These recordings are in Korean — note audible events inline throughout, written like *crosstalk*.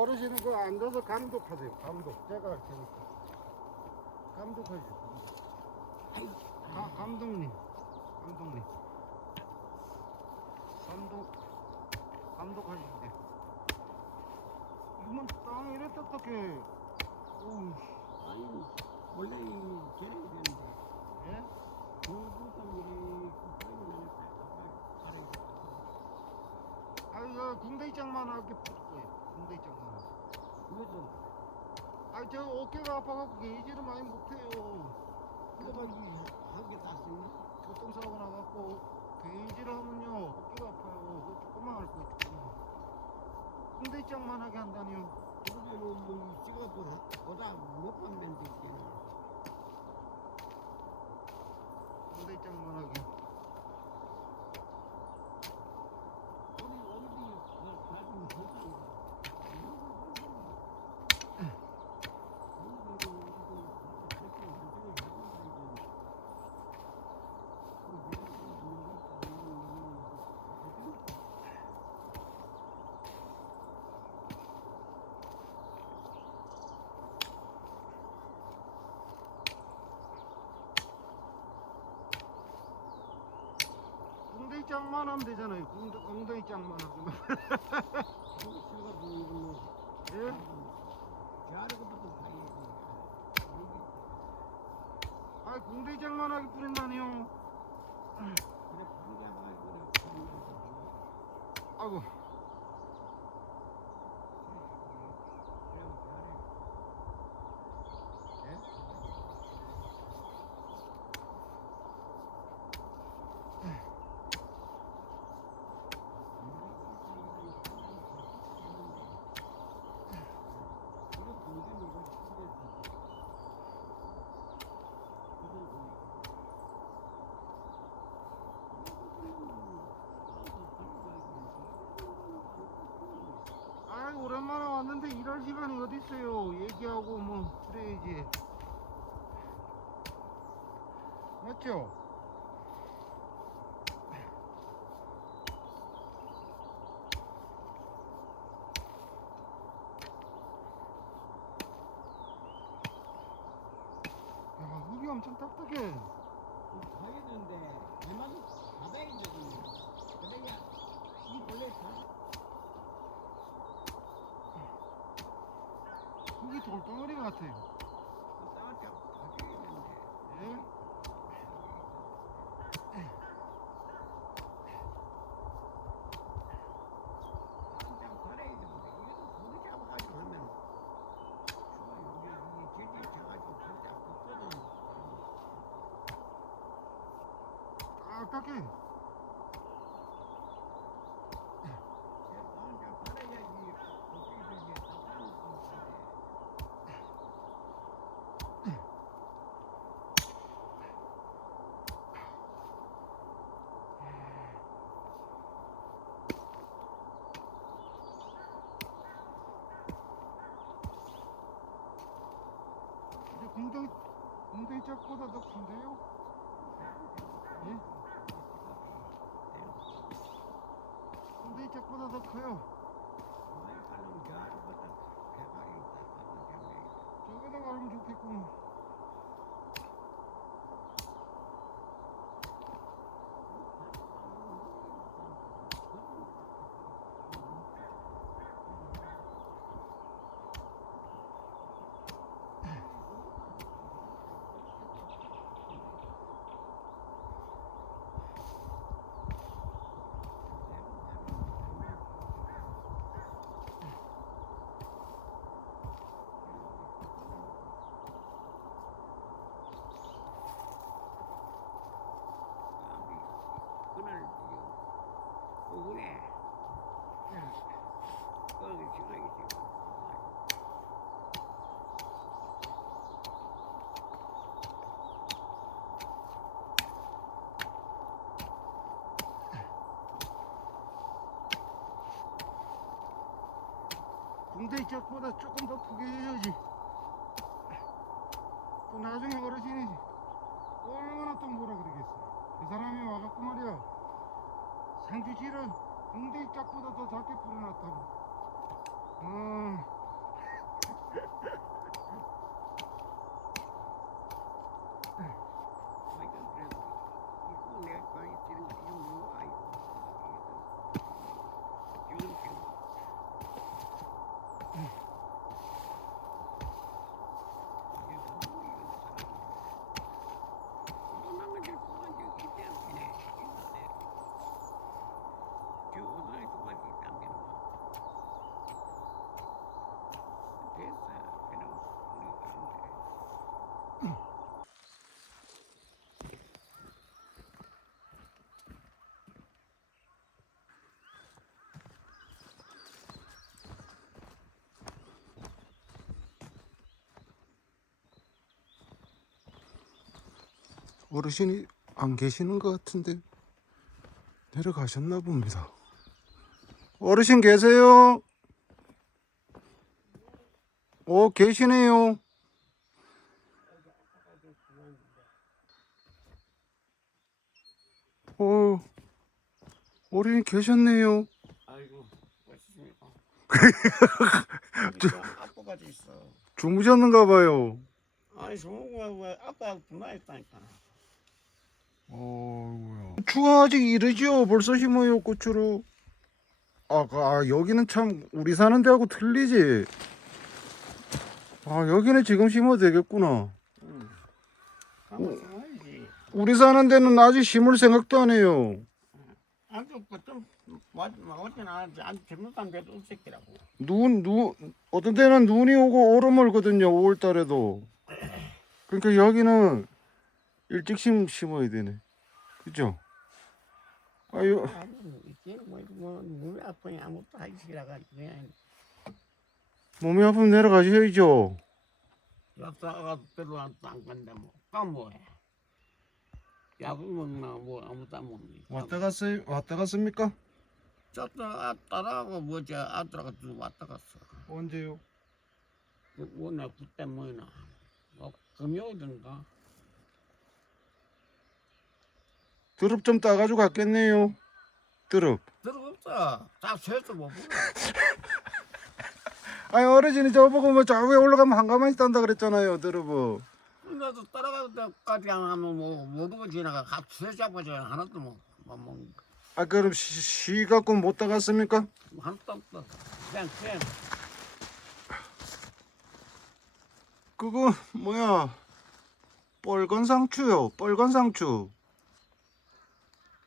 어르신은 그 앉아서 감독하세요. 감독. 제가 할 테니까. 감독하시죠. 가, 감독님. 감독님. 감독. 감독하시면 돼. 이건 땅이 이래 딱딱해. 오우, 아니 원래 이 계획이 되는데 예? 일이 아니, 저 군대 입장만 하게 붙을 거예요. 군대 입장만 이것도 아니, 저 어깨가 아파갖고 게이지를 많이 못해요. 이거만 한개다 쓰니 교통사고 나갖고 게이지를 하면요 어깨가 아파요. 그거 조금만 할 거예요. 조금만. 군대 입장만 하게 한다니요. 그러면 뭐 찍어도 보다 못 받는 데 있잖아 군대 입장만 하게. 우리 어디 가지고 보자 입장만 하면 되잖아요. 군대 엉덩이 입장만 하고. 예? 아 군대 입장만 하게 뿌린다니요. 아이고. 오랜만에 왔는데 일할 시간이 어디 있어요? 얘기하고 뭐 그래야지. 맞죠? 야, 흙이 엄청 딱딱해. 가야 되는데 얼마나 받아야 되거든요. 그러니까 이 원래 다 흙이 돌덩어리 같아요. 예? 좋아요. 이게 이게 질질 쳐가지고 진짜 붙거든. 딱딱해. 한장 걸어야지 고기들 이게 다 파는 건데. 공동 공동 짝보다 더 큰데요? 예? 공동 짝보다 더 커요. 저기다 가면 좋겠구만. 그날 오후에 거기 시간이 지금 짝보다 조금 더 크게 해야지. 또 나중에 어르신이 얼마나 또 뭐라 그러겠어. 그 사람이 와갖고 말이야. 상주지를 공대 짝보다 더 작게 뿌려놨다고. 어, 어르신이 안 계시는 것 같은데 내려가셨나 봅니다. 어르신 계세요? 어 계시네요. 어 어르신 계셨네요. 아이고 멋있습니다. 저- 아빠까지 있어. 주무셨는가 봐요. 아니 정우가 왜 아빠 분화했다니까. 어우야. 고추가 아직 이르죠. 벌써 심어요 고추로. 아, 그, 아 여기는 참 우리 사는 데하고 틀리지. 아 여기는 지금 심어도 되겠구나. 우리 사는 데는 아직 심을 생각도 안 해요. 아주 그좀 어찌 나한테 아주 젊은 사람들도 없었더라고. 눈, 눈 어떤 데는 눈이 오고 얼음 얼거든요. 5월 달에도. 그러니까 여기는 일찍 심 심어야 되네. 그죠? 아유, 아주 이게 뭐, 뭐 몸이 아프니 아무것도 하기 싫어가 그냥 몸이 아프면 내려가셔야죠. 약사가 별로 안, 안 간다 뭐. 그럼 뭐해? 약을 먹나 뭐 아무것도 안 먹니. 왔다 갔어요? 왔다 갔습니까? 아, 딸하고 뭐지 아들하고 또 왔다 갔어. 언제요? 그 오늘 그때 뭐나 어, 금요일인가? 드럽 좀 따가지고 갔겠네요. 드럽. 들어없어. 다 쇠서 못 보고. *laughs* 아니 어르신이 저보고 뭐 좌우에 올라가면 한 가만히 딴다 그랬잖아요. 드럽. 근데도 따라갈 때까지 안 하면 뭐못 오고 지나가 각 쇠잡아져 하나도 못, 못 먹는 거. 아 그럼 시, 시 갖고 못 따갔습니까? 하나도 없어. 그냥 그냥 그거 뭐야? 빨간 상추요. 빨간 상추.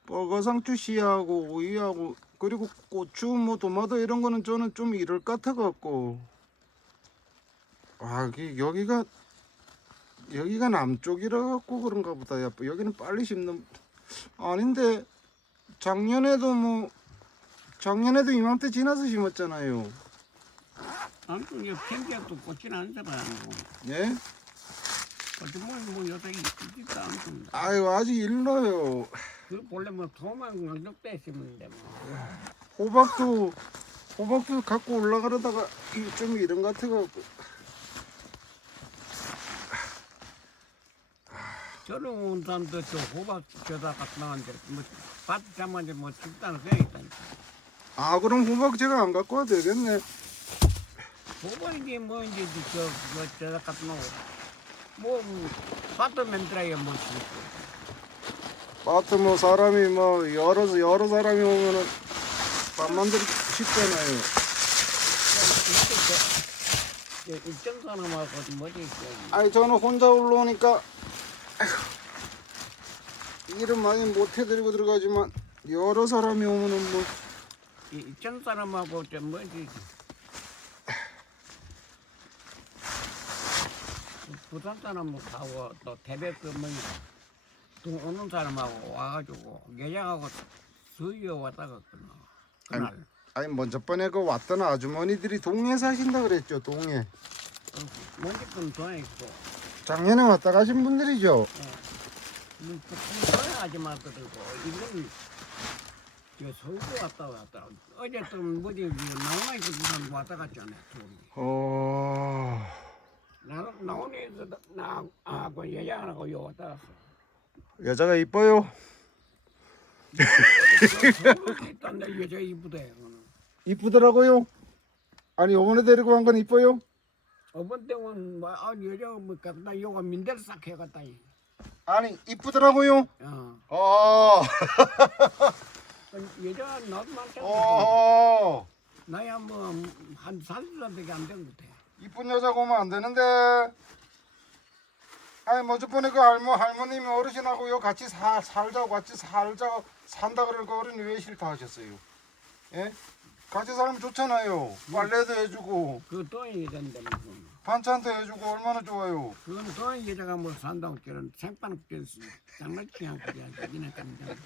빨간 상추 씨하고 오이하고 그리고 고추 뭐 토마토 이런 거는 저는 좀 이럴 것 같아 갖고. 아 기- 여기가 여기가 남쪽이라 갖고 그런가 보다. 야, 여기는 빨리 심는 아닌데 작년에도 뭐 작년에도 이맘때 지나서 심었잖아요. 아무튼 이제 핑계도 꽃이나 안 잡아야 하고. 예? 어디 뭐뭐 여자 있지도 않고. 아유 아직 일러요. 그 본래 뭐 도만 강력대 심는데 뭐. 호박도 호박도 갖고 올라가려다가 이- 좀 이런 것 같아갖고 저런 온 사람도 저 호박 저다 갖다 나왔는데 뭐밭 잡아지 뭐 집단을 그냥 있다니까. 아 그럼 호박 제가 안 갖고 와도 되겠네 호박이지 뭐 이제 저뭐 저다 갖다 놓고 뭐 밭도 만들어야 뭐 심고. 마트 뭐 사람이 뭐 여러 여러 사람이 오면은 밥 만들기 쉽잖아요. 이렇게 일정 사람하고 뭐지. 아니 저는 혼자 올라오니까 아이고, 일은 많이 못 해드리고 들어가지만 여러 사람이 오면은 뭐. 이 일정 사람하고 저 뭐지 부산 사람하고 또 대배 그뭐또 오는 사람하고 와가지고 예약하고 수요 왔다 갔구나. 그날. 아니 먼저 번에 그 왔던 아주머니들이 동해 사신다 그랬죠 동해 먼지금 전에 있고. 작년에 왔다 가신 분들이죠. 보통 아줌마들이고. 이건 저 서울도 왔다 갔다. 어제 또 뭐지 나오나 있고 부산 왔다 갔잖아 둘이 어... 나 나오니서 나하고 여자하고 요 왔다 갔어 여자가 이뻐요. 일단 여자 이쁘대. 이쁘더라고요. 아니 요번에 데리고 간 건 이뻐요? 어번 때는 뭐 아, 여자가 뭐 갖다 요가 민대를 싹 해갔다. 이. 아니 이쁘더라고요. 어. 어... 그 여자 나도 많잖아 어... 나야 뭐한 40살밖에 안된 것 같아. 이쁜 여자가 오면 안 되는데 아니 먼저 번에 그 할머, 할머님이 어르신하고요 같이 사, 살자고 같이 살자 산다 그럴 거 어른이 왜 싫다 하셨어요? 예? 같이 살면 좋잖아요. 빨래도 해주고 그 돈이 된다 무슨 반찬도 해주고 얼마나 좋아요. 그건 돈 여자가 뭐 산다고 저런 생판 껴서 장난치 않고 그냥 니네 깜짝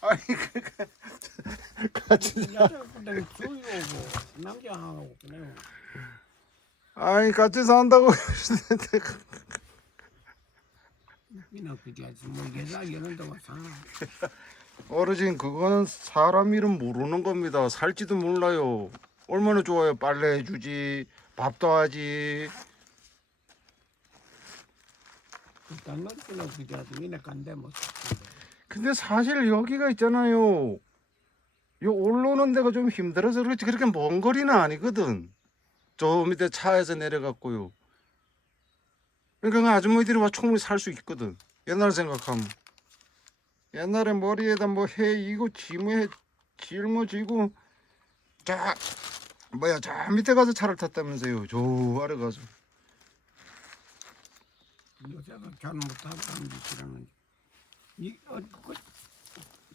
아니 그 같이 여자가 그때 수이 오고 남자하고 그래요 아니 같이 산다고 사. 어르신 그거는 사람 이름 모르는 겁니다. 살지도 몰라요. 얼마나 좋아요. 빨래 해주지, 밥도 하지. 뭐. 사. 근데 사실 여기가 있잖아요. 요 올라오는 데가 좀 힘들어서 그렇지 그렇게 먼 거리는 아니거든. 저 밑에 차에서 내려갔고요. 그러니까 그 아주머니들이 와 충분히 살 수 있거든. 옛날 생각하면. 옛날에 머리에다 뭐 해 이고 지무해 짊어지고 자 뭐야 저 밑에 가서 차를 탔다면서요. 저 아래 가서. 여자가 잘 못하고 짓이라는. 이 어, 그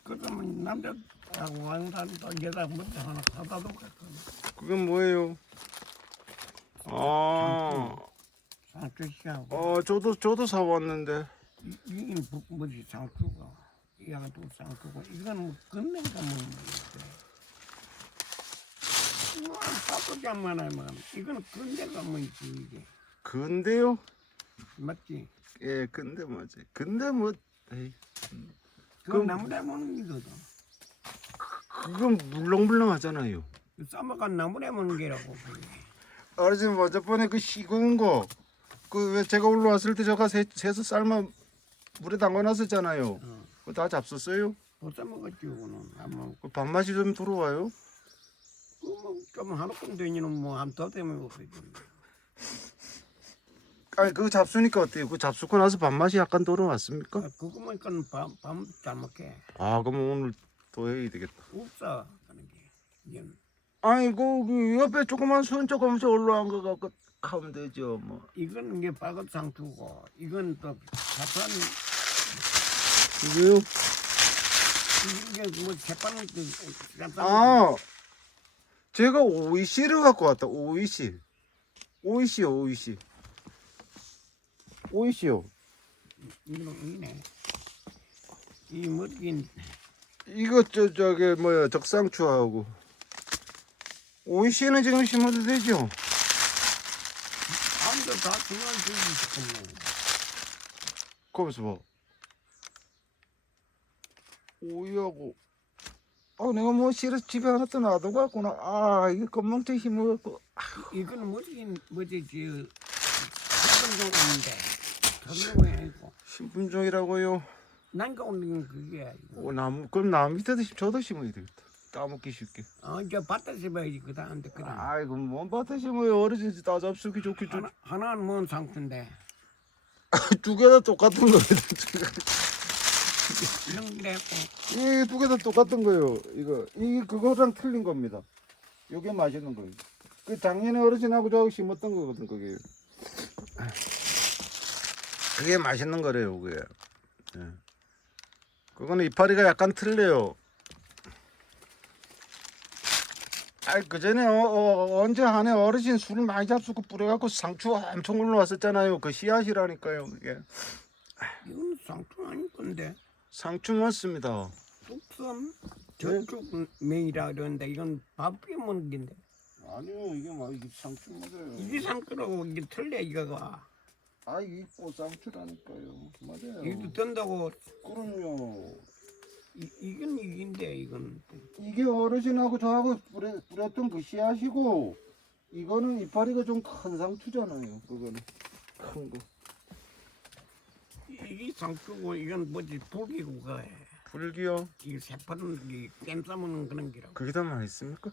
그러면 남자하고 하는 사람도 여자 먼저 하나 놓고 그건 뭐예요? 아, 상추씨하고 어 저도 저도 사왔는데. 이- 이게 뭐- 뭐지 상추가 이하도 상추고 이건 뭐뭐 이거 바쁘지 않만해 뭐 이거는 건네가 뭐지 이게 근데요? 맞지? 예, 근데 뭐지? 근데 뭐 에이, 그 그럼- 나무 레모는 이거든 그건 물렁물렁하잖아요. 그 싸먹은 나무 레모는 게라고 그 게. 어르신 먼저 번에 그 시거운 거, 그 왜 제가 올라왔을 때 제가 새, 새서 삶아 물에 담가놨었잖아요. 어. 그거 다 잡섰어요? 못 싸먹었지 이거는 아마 그 밥맛이 좀 들어와요? 그뭐좀 하루건 되니는 뭐한더 되면 없어지 아니 그거 잡수니까 어때요? 그 잡수고 나서 밥맛이 약간 돌아왔습니까? 아, 그거만 건 밤밤잘 먹게 아 그럼 오늘 또 해야 되겠다. 없어 하는 게 이게 아이고 그 옆에 조그만 순 조금씩 올라간 거 갖고 하면 되죠 뭐. 이건 이게 빨간 상추고 이건 또 사탄 이게요? 이게 뭐 재판 그 사탄 아, 제가 오이씨를 갖고 왔다. 오이씨. 오이씨요, 오이씨. 오이씨요. 이거 이네 이 뭐긴 이거 저 저기 뭐야 적상추하고 오이씨는 지금 심어도 되죠? 아무도 다 중요한 주지 싶었네 거기서 봐. 오이하고 아 내가 뭐 씨를 집에 하나 또 놔두고 왔구나. 아 이게 건망청 심어갖고 이건 뭐지 뭐지 좀 오는데 전동이 아니고 신분종이라고요. 난가 오는 그게 오, 나무 그럼 나무 밑에도 심- 저도 심어야 되겠다. 따먹기 쉽게. 어 이제 밭에서 봐야지 그 다음에 그래 아이고 뭔 밭에 심어요 어르신 따 잡수기 좋기 좋. 하나 하나는 뭔 상추인데 *laughs* 두 개 다 똑같은 거예요. 이런 게 있고 이게 두개 다 똑같은 거예요. 이거 이게 그거랑 틀린 겁니다. 요게 맛있는 거예요. 그 작년에 어르신하고 저하고 심었던 거거든 그게. 그게 맛있는 거래요 그게. 예. 그거는 이파리가 약간 틀려요. 아이 그 전에 어, 어, 언제 한해 어르신 술을 많이 잡수고 뿌려갖고 상추 엄청 올라왔었잖아요. 그 씨앗이라니까요 그게. 이건 상추 아닐 건데 상추 맞습니다. 뚝섬 저쪽 맹이라 그러는데 이건 밥 비 먹는 긴데 아니요 이게 막 이게 상추 맞아요. 이게 상추라고 이게 틀려 이거가 아 이게 꽃상추라니까요. 맞아요. 이것도 뜬다고 그럼요. 이, 이건 이긴데 이건 이게 어르신하고 저하고 뿌려, 뿌렸던 그 씨앗이고 이거는 이파리가 좀 큰 상추잖아요. 그거는 큰 거. 이게 상추고 이건 뭐지 불기고 가 불기요. 이게 새파른 게깸 싸먹는 그런 기라고 그게 더 맛있습니까?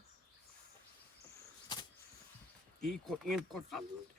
이꽃 이건 꽃 쌌는데